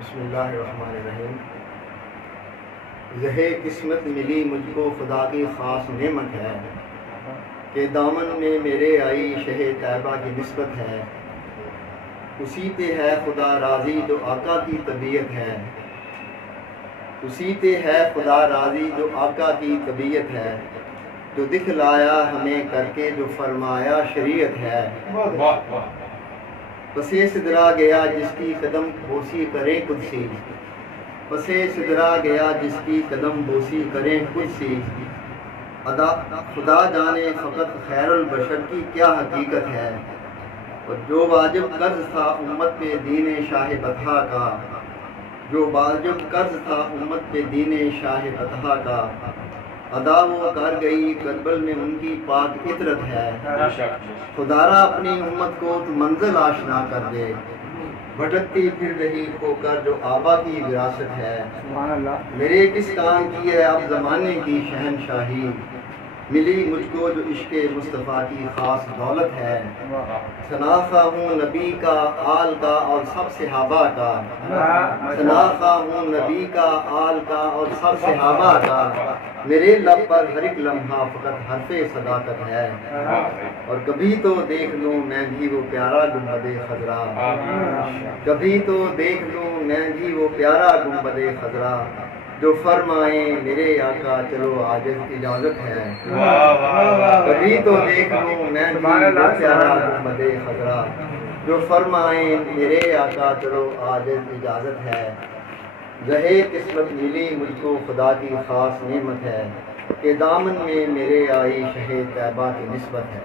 بسم اللہ الرحمن الرحیم۔ زہے قسمت ملی مجھ کو خدا کی خاص نعمت ہے کہ دامن میں میرے آئی شہ طیبہ کی نسبت ہے۔ اسی پہ ہے خدا راضی جو آقا کی طبیعت ہے، اسی پہ ہے خدا راضی جو آقا کی طبیعت ہے، جو دکھلایا ہمیں کر کے جو فرمایا شریعت ہے۔ پسے سدرا گیا جس کی قدم بوسی کرے قدسی، پسے سدرا گیا جس کی قدم بوسی کرے قدسی۔ خدا جانے فقط خیر البشر کی کیا حقیقت ہے، اور جو واجب قرض تھا امت پہ دین شاہ بطحہ کا، جو واجب قرض تھا امت پہ دین شاہ بطحہ کا، ادا وہ کر گئی کربل میں ان کی پاک عطرت ہے۔ خدارا اپنی امت کو تو منزل آشنا کر دے، بھٹکتی پھر رہی ہو کر جو آبا کی وراثت ہے۔ میرے کس کام کی ہے اب زمانے کی شہنشاہی، ملی مجھ کو جو عشق مصطفیٰ کی خاص دولت ہے۔ شناخت ہوں نبی کا آل کا اور سب صحابہ کا، شناخت ہوں نبی کا آل کا اور سب صحابہ کا، میرے لب پر ہر ایک لمحہ فقط حرف صداقت ہے۔ اور کبھی تو دیکھ لوں میں بھی وہ پیارا گنبد خضرا، کبھی تو دیکھ لوں میں بھی وہ پیارا گنبد خضرا، جو فرمائیں میرے آقا چلو عاجز اجازت ہے۔ کبھی تو دیکھ لوں میں بھی وہ پیارا گنبد خضرا، جو فرمائیں میرے آقا چلو عاجز اجازت ہے۔ زہے قسمت ملی مجھ کو خدا کی خاص نعمت ہے کہ دامن میں میرے آئی شہ طیبہ کی نسبت ہے۔